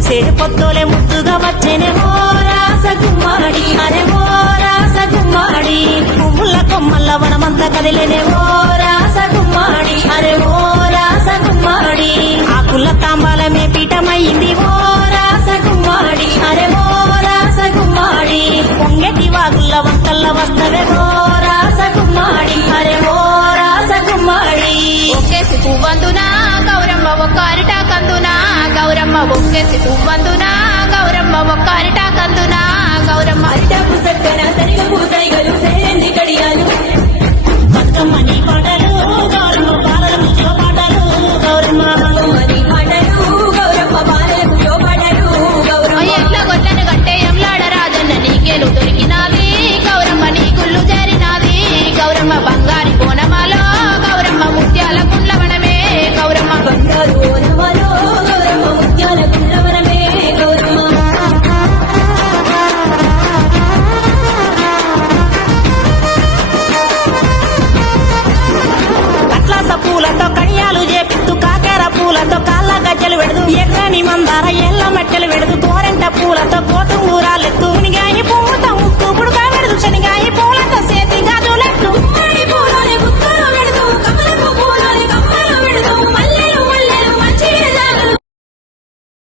మురిసేడు పొత్తులే ముద్దుగా వచ్చేనే ఓ రాసగుమ్మాడి అరే ఓ రాసగుమ్మాడి పువ్వుల కొమ్మల్ల వనమంతా కదిలేనే ఓ రాసగుమ్మాడి అరే ఓ రాసగుమ్మాడి ఆకుల తాంబాలమే పీఠమయ్యింది ఓ రాసగుమ్మాడి అరే ఓ రాసగుమ్మాడి పొంగెటి వాగుల్ల వంకల్ల వస్తవే ఓ రాసగుమ్మాడి అరే ఓ రాసగుమ్మాడి ఒక్కేసి పువ్వందునా గౌరమ్మ ఒక్క అరిటా కందునా గౌరమ్మ ఒక్కేసి పువ్వందునా గౌరమ్మ ఒక్క అరిటా కందునా గౌరమ్మ అరిటాకు సక్కన సరిగ పూసైగలు సేంది కడియాలు బతుకమ్మని పాటలు